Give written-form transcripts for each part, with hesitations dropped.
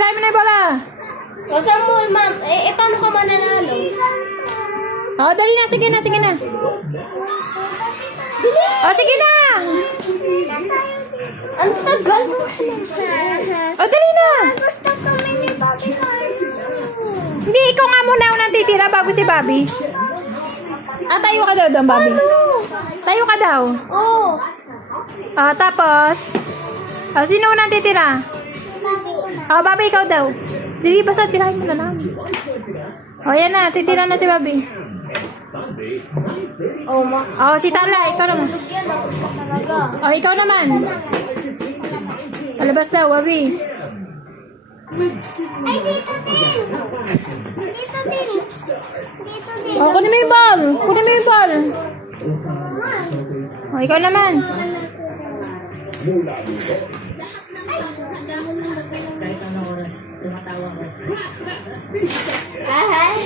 tirahin mo na yung bola. O, saan mo, ma'am? Paano ka mananalo? Oh, dali na. Sige na, sige na. Oh, sige na. Ang tagal. Oh, dali na. Gusto ko mini Bobby. Hindi, ikaw nga muna unang titira bago si Bobby. Ah, tayo ka daw doon, Bobby. Tayo ka daw. Oo. Oh, tapos. Oh, sino unang titira? Oh, Bobby, ikaw daw. Dili, basta tirahin mo na lang. Oh, yan na. Titira na si Bobby. Oh, ma. Oh, si Tala. Ikaw naman. Oh, ikaw naman. Palabas daw, Bobby. Ay, dito din. Dito din. Dito din. Oh, kunin mo yung ball. Kunin mo yung ball. Oh, ikaw naman. Kahit anong oras, tumatawa ko. Ay.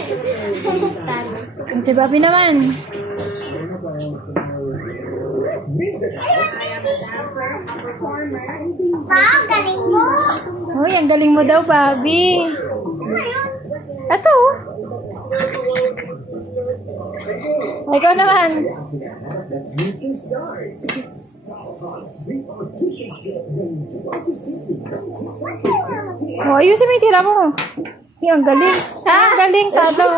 Si Bobby naman. Wow, galing mo. Uy, ang galing mo daw, Bobby. Ito. Oh, ikaw naman. Oh, ayusin mo yung tira mo. Ay, ang galing. Ay, ang galing, Talo.